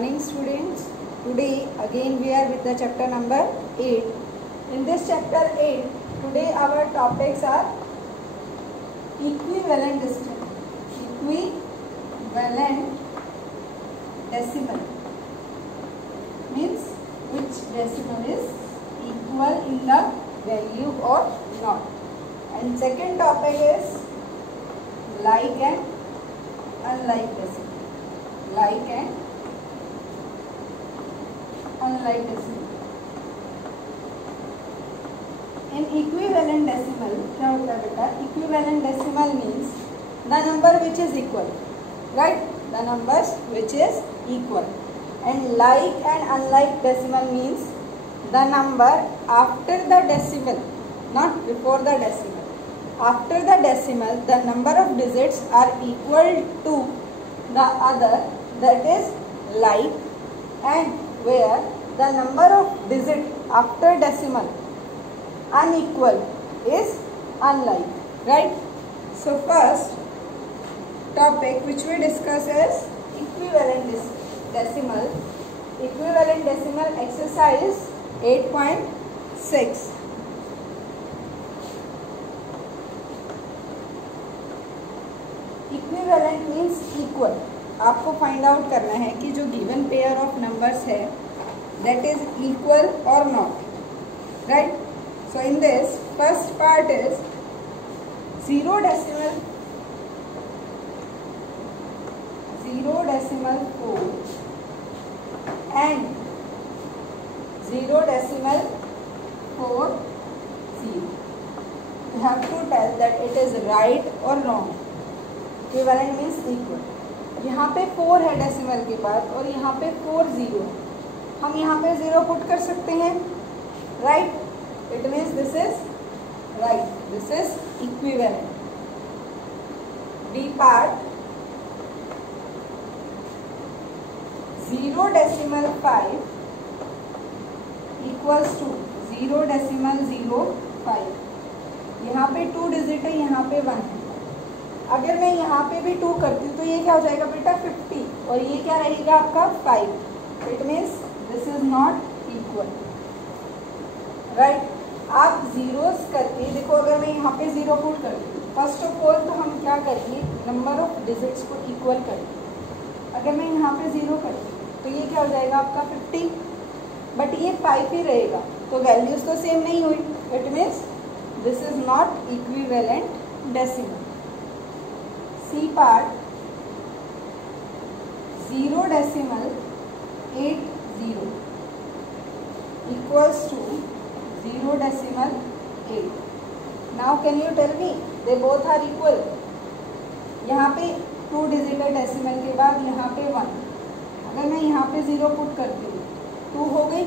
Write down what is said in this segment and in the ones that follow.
morning students. Today again we are with the chapter number 8. In this chapter 8, today our topics are equivalent decimal. Means which decimal is equal in the value or not. And second topic is like and unlike decimal. Like and unlike decimal. In equivalent decimal क्या होता है बेटा? Equivalent decimal means the number which is equal, right? The numbers which is equal. And like and unlike decimal means the number after the decimal, not before the decimal. After the decimal, the number of digits are equal to the other, that is like, and where the number of digits after decimal unequal is unlike, right? So first topic which we discuss is equivalent decimal. Equivalent decimal exercise 8.6. Equivalent means equal. आपको find out करना है कि जो given pair of numbers है that is equal और not, right? So in this first part is 0 decimal 4 and 0 decimal 4 0. You have to tell that it is right or wrong. Equivalent means equal. यहाँ पे 4 है decimal के बाद और यहाँ पे 4 0 है. हम यहाँ पे 0 पुट कर सकते हैं, right? It means this is right, this is equivalent. B part 0 decimal 5 equals to 0 decimal 05. यहाँ पे 2 डिजिट है, यहाँ पे 1 है. अगर मैं यहाँ पे भी 2 करती हूँ तो ये क्या हो जाएगा बेटा 50 और ये क्या रहेगा आपका 5. It means this is not equal, right? आप जीरोस करके देखो. अगर मैं यहाँ पे 0 पुट करती हूँ, फर्स्ट ऑफ ऑल तो हम क्या करेंगे, नंबर ऑफ डिजिट्स को इक्वल करेंगे. अगर मैं यहाँ पे 0 करती हूँ तो ये क्या हो जाएगा आपका 50, बट ये 5 ही रहेगा, तो वैल्यूज तो सेम नहीं हुई. It means this is not equivalent decimal. C part 0 decimal 80 equals to 0 decimal 8. Now can you tell me they both are equal? यहाँ पे 2 डिजिट है डेसिमल के बाद, यहाँ पे 1. अगर मैं यहाँ पे 0 पुट करती हूँ 2 हो गई.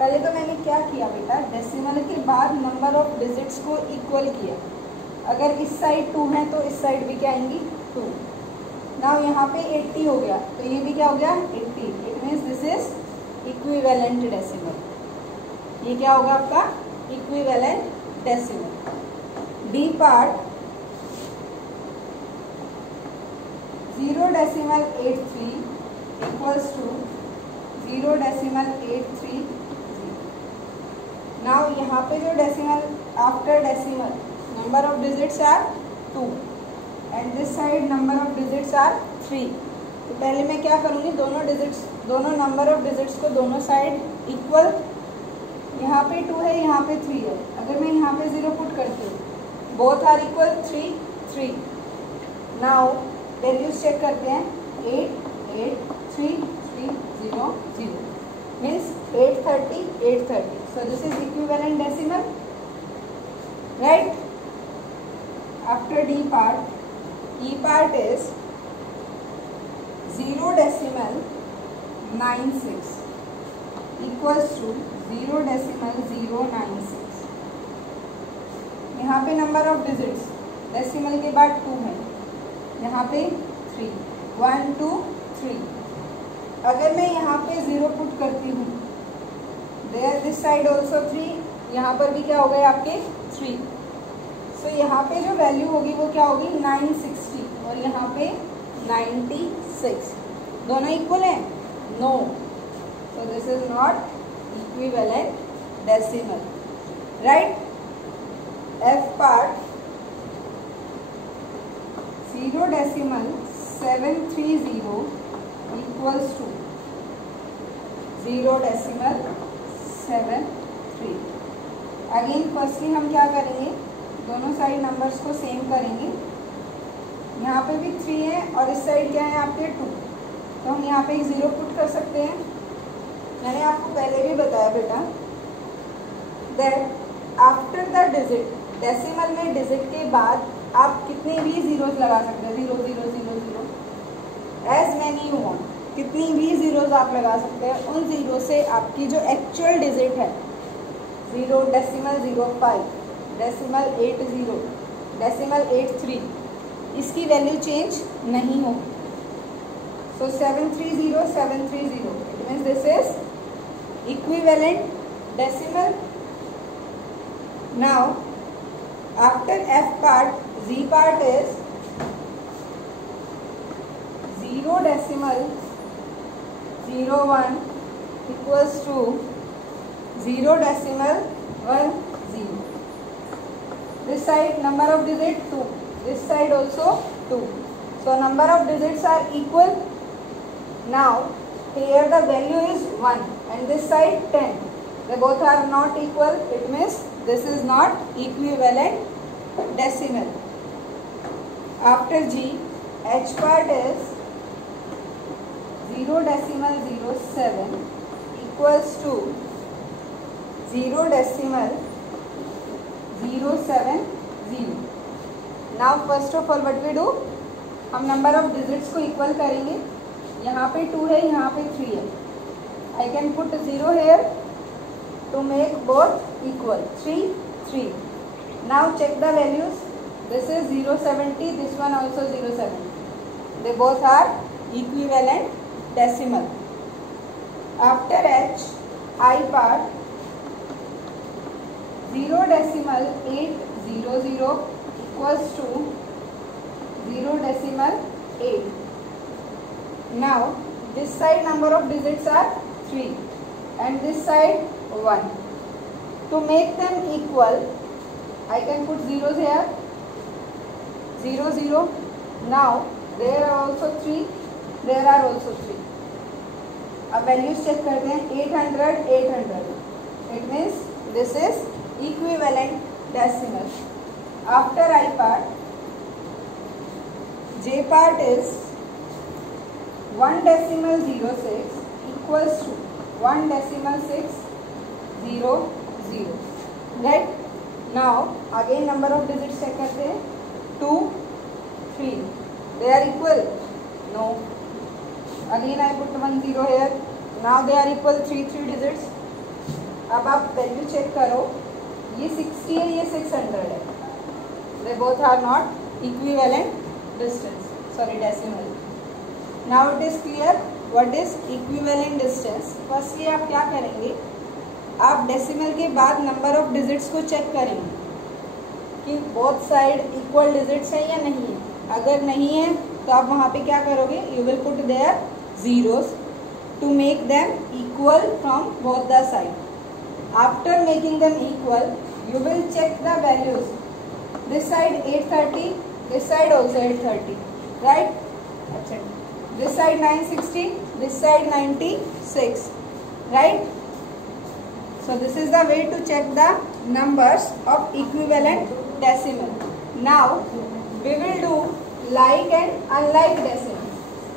पहले तो मैंने क्या किया बेटा, डेसिमल के बाद नंबर ऑफ डिजिट्स को इक्वल किया. अगर इस साइड 2 है तो इस साइड भी क्या आएंगी 2. नाउ यहाँ पे 80 हो गया तो ये भी क्या हो गया 80. It means this is equivalent decimal. ये क्या होगा आपका equivalent decimal. D part 0 decimal 83 equals to 0 decimal 830. Now यहाँ पे जो decimal after decimal number of digits are 2 and this side number of digits are 3. तो पहले मैं क्या करूँगी, दोनों नंबर ऑफ डिजिट्स को दोनों साइड इक्वल. यहाँ पे 2 है, यहाँ पे 3 है. अगर मैं यहाँ पे 0 पुट करती हूँ, both are equal 3 3. Now values check करते हैं. 8 8 3 3 0 0 means 830 830. So this is equivalent decimal, right? After D part, E part is 0 decimal 96 equals to 0 decimal 096. यहाँ पे नंबर ऑफ डिजिट्स डेसिमल के बाद 2 है, यहाँ पे 3 1 2 3. अगर मैं यहाँ पे 0 पुट करती हूँ, देयर दिस साइड ऑल्सो 3, यहाँ पर भी क्या हो गए आपके 3. सो यहाँ पे जो वैल्यू होगी वो क्या होगी 960 और यहाँ पे 96. दोनों इक्वल हैं. No. So this is not equivalent decimal. Right? F part 0.730 equals to 0.73. Again firstly हम क्या करेंगे, दोनों साइड नंबर्स को सेम करेंगे. यहाँ पे भी 3 है और इस साइड क्या है आपके 2, तो हम यहाँ पे एक 0 पुट कर सकते हैं. मैंने आपको पहले भी बताया बेटा that after the digit, decimal में डिजिट के बाद आप कितने भी जीरोस लगा सकते हैं, 0 0 0 0 एज मैनी यू वांट, कितनी भी जीरोस आप लगा सकते हैं. उन जीरो से आपकी जो एक्चुअल डिजिट है 0.05, 0.80, 0.83, इसकी वैल्यू चेंज नहीं होगी. सो 730 730, it means this is equivalent decimal. Now after F part, Z part is 0.01 equals to 0.10. This side number of digits 2, this side also 2. So number of digits are equal. Now here the value is 1 and this side 10. They both are not equal. It means this is not equivalent decimal. After G, H part is 0.07 equals to 0.070. Now first of all what we do, हम number of digits को equal करेंगे. यहाँ पे 2 है, यहाँ पे 3 है. I can put 0 here to make both equal. 3 3. Now check the values. This is 0.70, this one also 0.70. They both are equivalent decimal. After H, I part 0.800 equals to 0.8. Now this side number of digits are 3 and this side 1. To make them equal, I can put zeros here. 0 0. Now there are also 3, there are also 3. अब values check करते हैं. 800 800. It means this is equivalent decimal. After I part, J part is 1.06 equals to 1.600. Right? Now again number of digits check करते हैं. 2 3. They are equal? No. Again I put 1 0 here. Now they are equal 3 digits. अब आप value check करो. ये 60 है, ये 600 है. They both are not equivalent distance. Sorry, decimal. Now it is clear what is equivalent distance. Firstly आप क्या करेंगे, आप डेसिमल के बाद नंबर ऑफ डिजिट्स को चेक करेंगे कि बोथ साइड इक्वल डिजिट्स है या नहीं है. अगर नहीं है तो आप वहाँ पे क्या करोगे, you will put there zeros to make them equal from both the side. After making them equal, you will check the values. This side 830, this side also 830, right? This side 960, this side 96, right? So this is the way to check the numbers of equivalent decimal. Now we will do like and unlike decimal.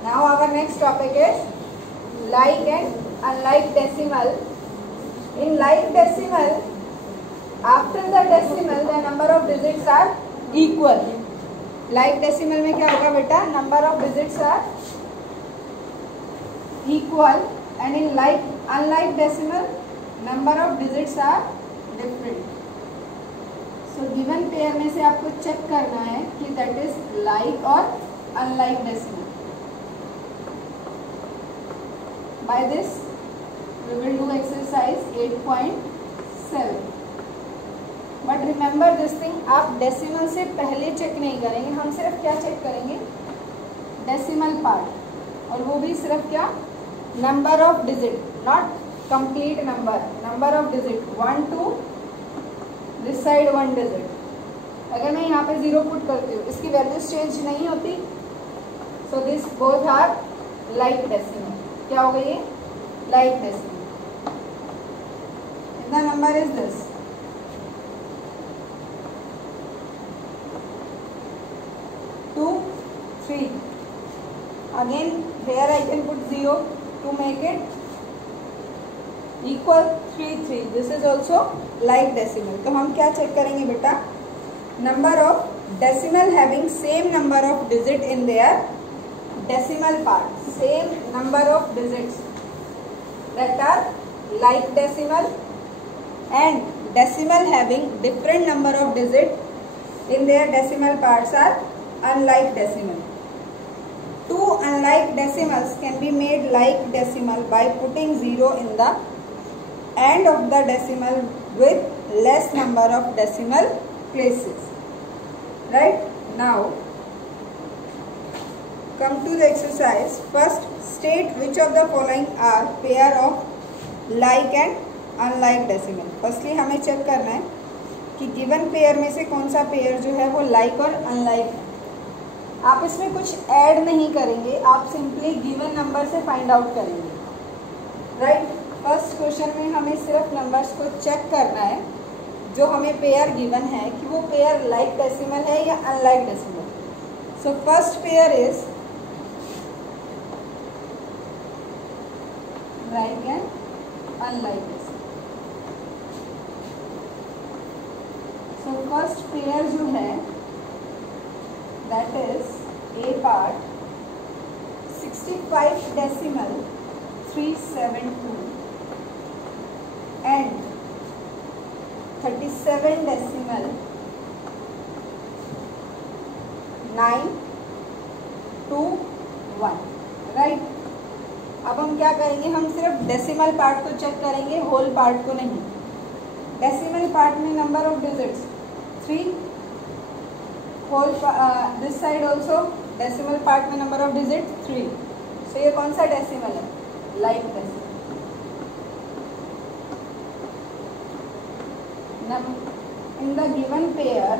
Now our next topic is like and unlike decimal. In like decimal, after the decimal the number of digits are equal. Like decimal में क्या होगा बेटा, number of digits are equal, and in like unlike decimal number of digits are different. So given pair में से आपको check करना है कि that is like और unlike decimal. By this we will do exercise 8.7. But remember this thing, आप decimal से पहले चेक नहीं करेंगे. हम सिर्फ क्या चेक करेंगे, डेसिमल पार्ट, और वो भी सिर्फ क्या, number of digit, not complete number, number of digit 1 to this side 1 digit. अगर मैं यहाँ पे 0 पुट करती हूँ, इसकी वैल्यूज चेंज नहीं होती, so this both are like decimal. क्या होगा ये? Like decimal. The number is this. Two, three. Again, here I can put 0 to make it equal 3, 3. This is also like decimal. तो हम क्या चेक करेंगे बेटा? Number of decimal having same number of digit in their decimal part. Same number of digits that are like decimal. And decimal having different number of digits in their decimal parts are unlike decimal. Two unlike decimals can be made like decimal by putting 0 in the end of the decimal with less number of decimal places. Right? Now, come to the exercise. First, state which of the following are pair of like and unlike decimal. Firstly हमें check करना है कि given pair में से कौन सा pair जो है वो लाइक और अनलाइक है. आप इसमें कुछ ऐड नहीं करेंगे, आप सिंपली गिवन नंबर से फाइंड आउट करेंगे. राइट? फर्स्ट क्वेश्चन में हमें सिर्फ नंबर्स को चेक करना है जो हमें पेयर गिवन है कि वो पेयर लाइक डेसिमल है या unlike decimal. So first pair is like and unlike decimal. So first pair जो है that is A part 65 decimal 372 and 37 decimal 921. Right? अब हम क्या करेंगे? हम सिर्फ डेसिमल पार्ट को चेक करेंगे, होल पार्ट को नहीं. डेसिमल पार्ट में number of digits 3, whole this side also decimal part में नंबर ऑफ डिजिट 3. सो ये कौन सा डेसिमल है? Like decimal. In the given pair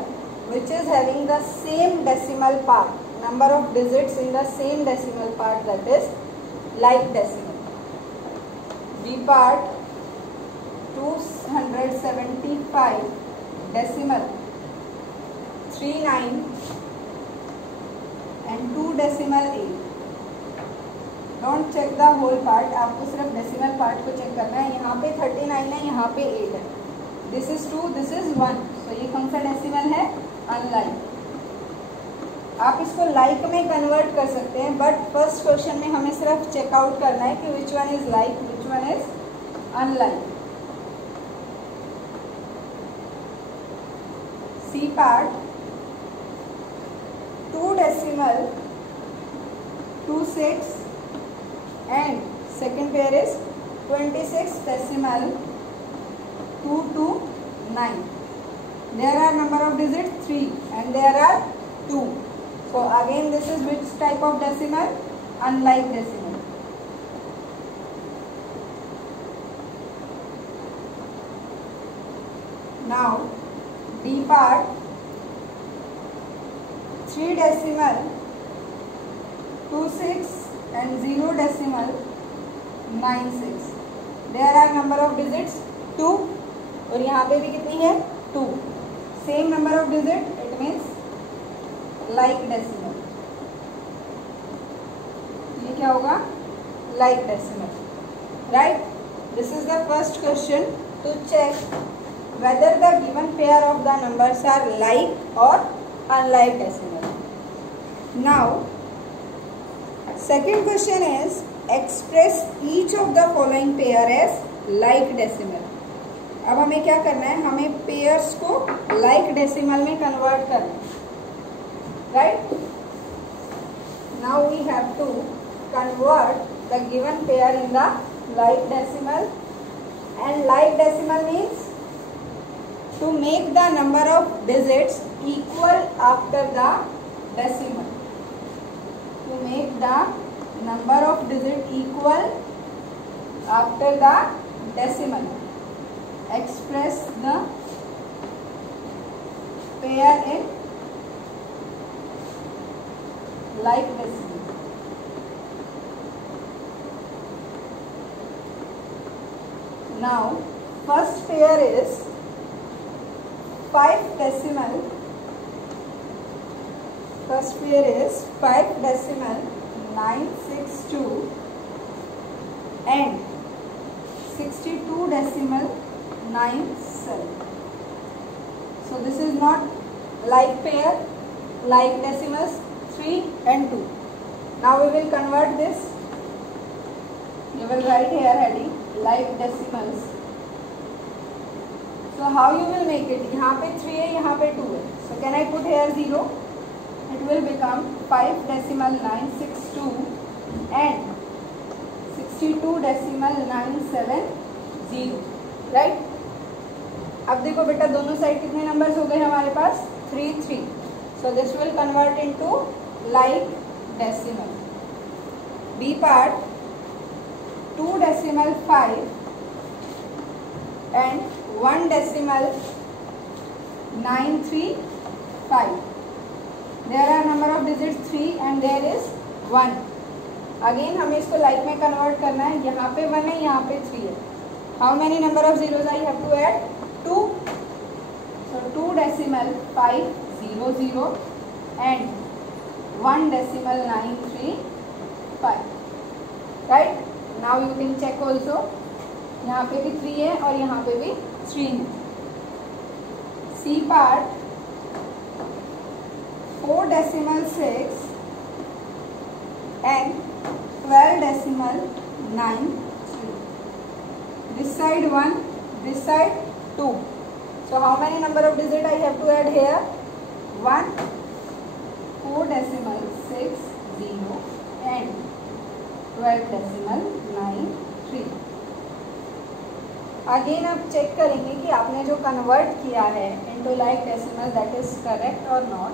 which is having the same decimal part, number of digits in the same decimal part, that is like decimal. D part 275 decimal 39 and 2 decimal 8. Don't check the whole part, आपको सिर्फ decimal part को check करना है. यहाँ पे 39 है, यहाँ पे 8 है. This is 2, this is 1. तो ये कौन सा डेसिमल है? अनलाइक. आप इसको लाइक में कन्वर्ट कर सकते हैं, बट फर्स्ट क्वेश्चन में हमें सिर्फ चेकआउट करना है कि which one is like, which one is unlike. C part 2 decimal 26 and second pair is 26 decimal 229. There are number of digits 3 and there are 2. So again this is which type of decimal? Unlike decimal. Now D part 3 decimal 26 and 0 decimal 96. There are number of digits 2 और यहाँ पे भी कितनी है? 2. Same number of digit, it means like decimal. ये क्या होगा? Like decimal. Right? This is the first question to check whether the given pair of the numbers are like or unlike decimal. Now, second question is express each of the following pair as like decimal. अब हमें क्या करना है? हमें pairs को like decimal में convert करना है. Right? Now we have to convert the given pair in the like decimal, and like decimal means to make the number of digits equal after the decimal. To make the number of digits equal after the decimal. Express the pair in like decimal. Now first pair is 5 decimal. First pair is 5 decimal 962 and 62 decimal 97. So this is not like pair, like decimals 3 and 2. Now we will convert this. You will write here heading like decimals. So how you will make it? यहाँ पे 3 है, यहाँ पे 2 है. So can I put here 0? It will become 5 decimal 962 and 62 decimal 970. Right? अब देखो बेटा दोनों साइड कितने नंबर्स हो गए हमारे पास? 3 3. So this will convert into like decimal. B part 2 decimal 5 and 1 decimal 935. There are number of digits 3 and there is 1. Again हमें इसको like में convert करना है. यहाँ पे 1 है, यहाँ पे 3 है. How many number of zeros I have to add? 2. So 2 decimal 500 and 1 decimal 935. Right? Now you can check also. यहाँ पे भी 3 है और यहाँ पे भी 3 है. C part 4 decimal 6 and 12 decimal 9 3. This side 1, this side 2. So how many number of digits I have to add here? 1, 4 decimal 6 0 and 12 decimal 9 3. Again आप चेक करेंगे कि आपने जो कन्वर्ट किया है into like decimal that is correct और not.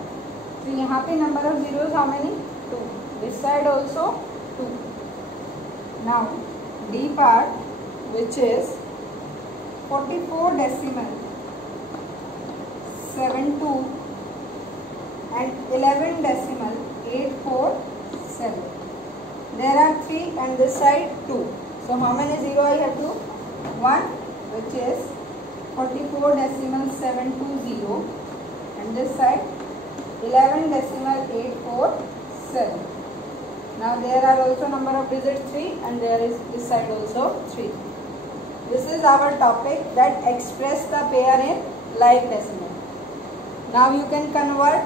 तो यहाँ पे number of zeros how many? 2. This side also 2. Now D part which is 44 decimal 72 and 11 decimal 847. There are 3 and this side 2. So how many zero I have to? 1, which is 44 decimal 720 and this side 11 decimal 847. Now there are also number of digits 3 and there is this side also 3. This is our topic that express the pair in like decimal. Now you can convert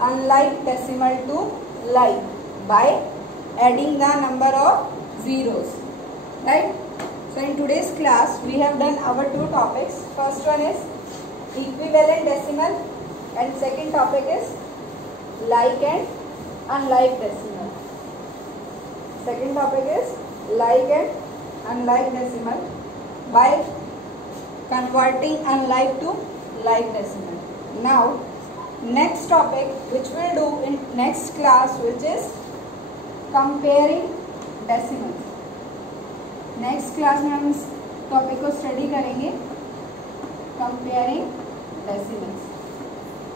unlike decimal to like by adding the number of zeros. Right? So in today's class we have done our 2 topics. First one is equivalent decimal and second topic is like and unlike decimal. Second topic is like and unlike decimal by converting unlike to like decimal. Now next topic which we'll do in next class which is comparing decimals. Next class में हम इस topic को study करेंगे comparing decimals.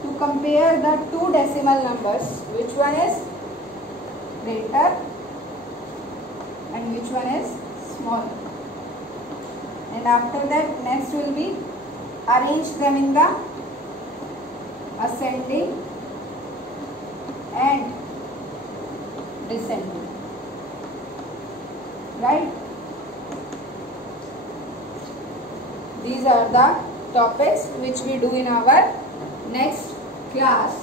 To compare the 2 decimal numbers, which one is greater and which one is smaller, and after that next will be arrange them in the ascending and descending. Right? These are the topics which we do in our next class.